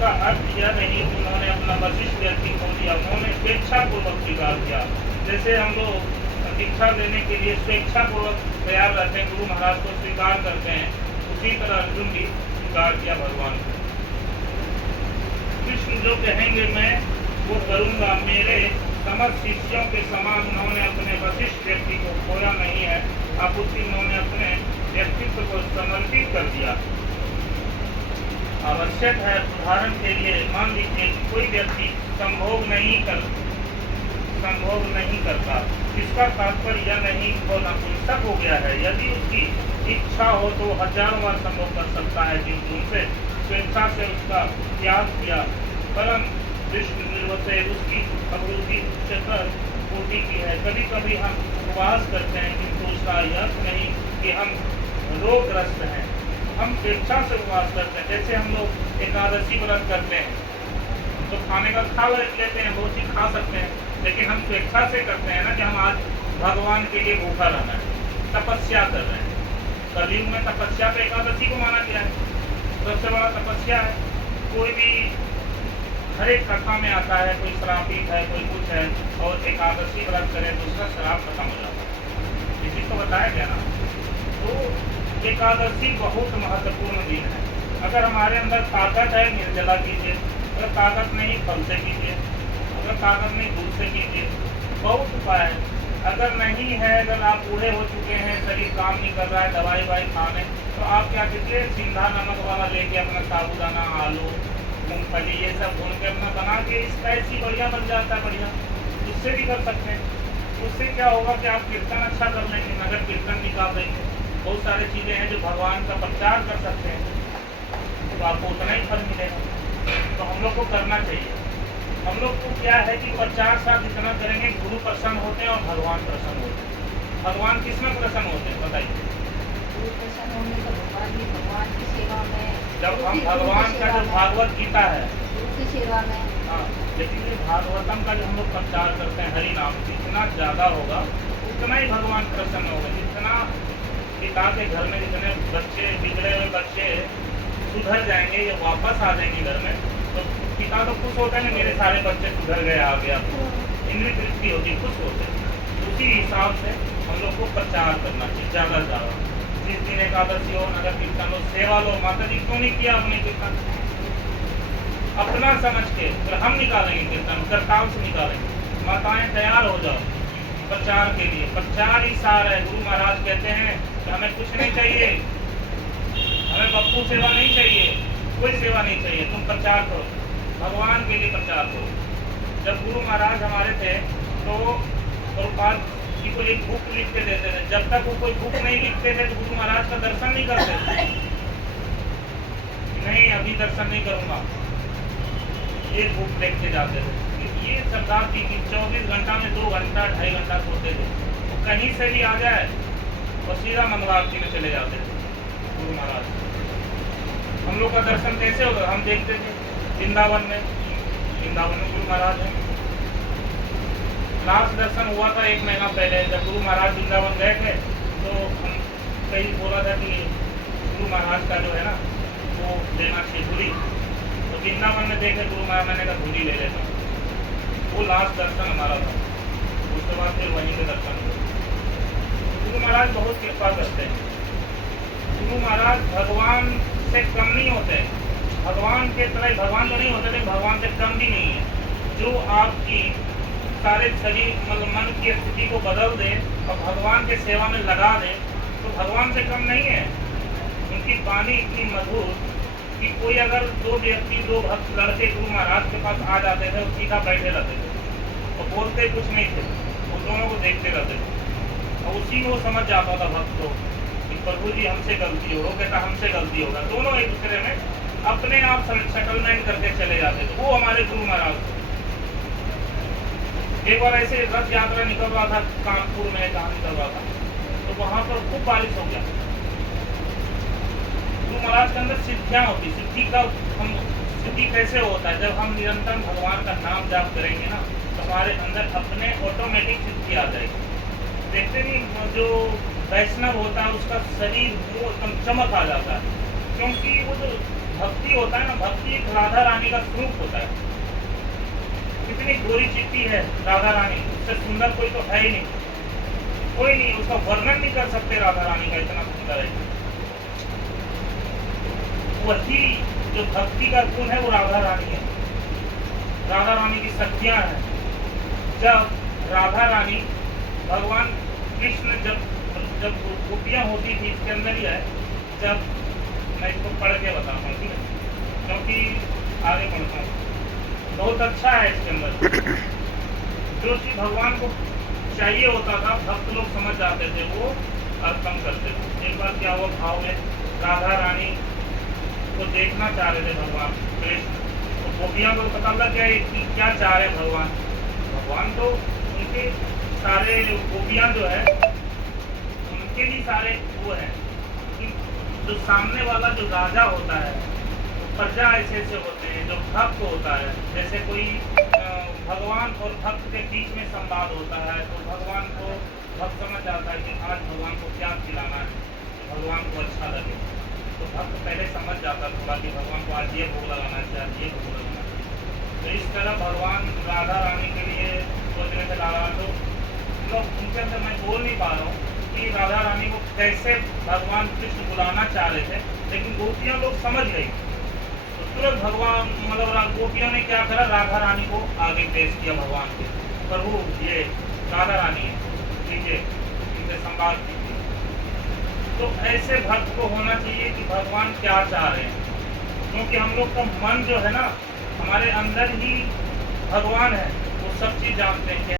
इसका अर्थ यह नहीं कि उन्होंने अपना वशिष्ठ व्यक्ति खो दिया, उन्होंने स्वेच्छापूर्वक स्वीकार किया। जैसे हम लोग दीक्षा लेने के लिए स्वेच्छापूर्वक तैयार रहते हैं, गुरु महाराज को स्वीकार करते हैं, उसी तरह अर्जुन भी स्वीकार किया भगवान को। कृष्ण जो कहेंगे मैं वो करूँगा, मेरे समस्त शिष्यों के समान उन्होंने अपने वशिष्ठ व्यक्ति को खोया नहीं है, अपितु उन्होंने अपने व्यक्तित्व को समर्पित कर दिया। आवश्यक है, उदाहरण के लिए मान लीजिए कोई व्यक्ति संभोग नहीं करता, इसका तात्पर्य यह नहीं वो नपुंसक हो गया है। यदि उसकी इच्छा हो तो हजारों बार संभोग कर सकता है, किंतु उनसे स्वेच्छा से उसका त्याग किया, परम दृष्टि निर्वत उसकी अभिवृद्धि पूर्ति की है। कभी कभी हम उपवास करते हैं, किंतु उसका यह नहीं कि हम रोगग्रस्त हैं, हम स्वेच्छा से उपवास करते हैं। जैसे हम लोग एकादशी व्रत करते हैं तो खाने का खा लेते हैं, बहुत चीज खा सकते हैं, लेकिन हम स्वेच्छा से करते हैं ना कि हम आज भगवान के लिए भूखा रहना है, तपस्या कर रहे हैं। कलयुग में तपस्या पे एकादशी को माना गया है, सबसे बड़ा तपस्या है। कोई भी हर एक कथा में आता है, कोई श्रापित है, कोई कुछ है, और एकादशी व्रत करे तो उसका श्राप खत्म हो जाता है, इसी को बताया गया ना। तो एकादशी बहुत महत्वपूर्ण दिन है। अगर हमारे अंदर ताकत है, निर्जला कीजिए, अगर ताकत नहीं फल से कीजिए, अगर ताकत नहीं दूध से कीजिए, बहुत उपाय है। अगर नहीं है, अगर आप बूढ़े हो चुके हैं, शरीर काम नहीं कर रहा है, दवाई वाई खाने, तो आप क्या कीजिए, सिंधा नमक वाला लेके अपना साबुदाना, आलू, मूंगफली ये सब भून के अपना बना के इसका ऐसी बढ़िया बन जाता है, बढ़िया। उससे भी कर सकते हैं। उससे क्या होगा कि आप कीर्तन अच्छा कर लेंगे, नगर कीर्तन निकाल देंगे, बहुत सारी चीज़ें हैं जो भगवान का प्रचार कर सकते हैं, तो आपको उतना ही फल मिलेगा। तो हम लोग को करना चाहिए। हम लोग को क्या है कि प्रचार साथ इतना करेंगे, गुरु प्रसन्न होते हैं और भगवान प्रसन्न होते हैं। भगवान किसमें प्रसन्न होते हैं बताइए? भगवान की सेवा में, जब हम भगवान का जो भागवत गीता है उसकी सेवा में, हाँ, लेकिन ये भागवतम का जो हम लोग प्रचार करते हैं हरि नाम, जितना ज़्यादा होगा उतना ही भगवान प्रसन्न होगा। जितना पिता के घर में जितने बच्चे बिगड़े हुए बच्चे सुधर जाएंगे या वापस आ जाएंगे घर में, तो पिता तो खुश होता है ना, मेरे सारे बच्चे सुधर गए, आ गया, इनमें दृष्टि होती, खुश होते हैं। उसी हिसाब से हम लोग को प्रचार करना चाहिए ज़्यादा से ज़्यादा। जिस दिन एकादशी हो, नगर कीर्तन हो, सेवा लो। माता जी क्यों नहीं किया आपने कीर्तन? अपना समझ के फिर हम निकालेंगे कीर्तन, करताल से निकालेंगे। माताएं तैयार हो जाओ प्रचार के लिए। प्रचार ही सार है। गुरु महाराज कहते हैं कि हमें कुछ नहीं चाहिए, हमें बप्पू सेवा नहीं चाहिए, कोई सेवा नहीं चाहिए, तुम प्रचार करो, भगवान के लिए प्रचार करो। जब गुरु महाराज हमारे थे तो प्रभुपाद जी को एक बुक लिख के देते थे, जब तक वो कोई बुक नहीं लिखते थे तो गुरु महाराज का दर्शन नहीं करते थे। नहीं अभी दर्शन नहीं करूँगा, ये बुक देख के जाते थे। ये सरदार जी की 24 घंटा में 2 घंटा 2.5 घंटा सोते थे, वो कहीं से भी आ जाए और सीधा मंगला आरती में चले जाते थे गुरु महाराज। हम लोग का दर्शन कैसे होगा? हम देखते थे वृंदावन में गुरु महाराज हैं। लास्ट दर्शन हुआ था 1 महीना पहले, जब गुरु महाराज वृंदावन गए थे तो हम कहीं बोला था कि गुरु महाराज का जो है ना वो लेना चाहिए धूली, तो वृंदावन में देखे गुरु महाराज, मैंने कहा धूली ले लेता हूँ। वो लास्ट दर्शन हमारा था, उसके बाद फिर वहीं के दर्शन हुए। गुरु महाराज बहुत कृपा करते हैं। गुरु महाराज भगवान से कम नहीं होते, भगवान के तरह भगवान तो नहीं होते, लेकिन भगवान से कम भी नहीं है। जो आपकी सारे शरीर मतलब मन की स्थिति को बदल दे और भगवान के सेवा में लगा दे, तो भगवान से कम नहीं है। उनकी वाणी इतनी मधुर कि कोई अगर 2 व्यक्ति 2 भक्त लड़के गुरु महाराज के पास आ जाते थे, वो सीधा बैठे रहते थे और बोलते कुछ नहीं थे, वो दोनों को देखते रहते थे और उसी में वो समझ जाता था भक्त को कि प्रभु जी हमसे गलती हो, वो कहता हमसे गलती होगा। दोनों एक दूसरे में अपने आप सेटलमेंट करके चले जाते थे। वो हमारे गुरु महाराज थे। एक बार ऐसे रथ यात्रा निकल रहा था, कानपुर में कहाँ निकल रहा था, तो वहाँ पर खूब बारिश हो गया। गुरु महाराज के अंदर सिद्धियाँ होती, सिद्धि कैसे होता है? जब हम निरंतर भगवान का नाम जाप करेंगे ना, तो हमारे अंदर अपने ऑटोमेटिक सिद्धि आ जाएगी। देखते नहीं जो वैष्णव होता है उसका शरीर वो एकदम चमक आ जाता है, क्योंकि वो जो भक्ति होता है ना, भक्ति एक राधा रानी का स्वरूप होता है। कितनी गोरी चिट्टी है राधा रानी, उससे सुंदर कोई तो है ही नहीं, कोई नहीं, उसका वर्णन नहीं कर सकते राधा रानी का, इतना सुंदर है। वही जो भक्ति का गुण है वो राधा रानी है, राधा रानी की शक्तियां हैं। जब राधा रानी भगवान कृष्ण जब गोपियां होती थी, इसके अंदर ही है, जब मैं इसको पढ़ के बताऊंगा, ठीक है, क्योंकि आगे पढ़ता हूँ, बहुत अच्छा है इसके अंदर। जो चीज भगवान को चाहिए होता था भक्त लोग समझ जाते थे, वो अर्पण करते थे। एक बार क्या हुआ, भाव में राधा रानी को देखना चाह रहे थे भगवान कृष्ण, तो गोपियां को पता लग गया कि क्या चाह रहे भगवान। भगवान तो उनके सारे गोपियां जो है उनके भी सारे वो है, जो सामने वाला जो राजा होता है, प्रजा ऐसे ऐसे होते हैं, जो भक्त होता है, जैसे कोई भगवान और भक्त के बीच में संवाद होता है, तो भगवान को भक्त समझ जाता है कि आज भगवान को क्या खिलाना है, भगवान को अच्छा लगे, तो भक्त पहले समझ जाता थोड़ा कि भगवान को आज ये भोग लगाना चाहिए, ये भोग लगाना चाहिए। तो इस तरह भगवान राधा रानी के लिए सोचने से ला रहा, तो लोग उनके अंदर मैं बोल नहीं पा रहा हूँ कि राधा रानी को कैसे भगवान कृष्ण बुलाना चाह रहे थे, लेकिन गोपियां लोग समझ गई। तो तुरंत भगवान मतलब गोपियों ने क्या करा, राधा रानी को आगे पेश किया भगवान के, प्रभु ये राधा रानी है, लीजिए इनसे संवाद कीजिए। तो ऐसे भक्त को होना चाहिए कि भगवान क्या चाह रहे हैं, क्योंकि हम लोग का मन जो है ना, हमारे अंदर ही भगवान है, वो सब चीज जानते हैं।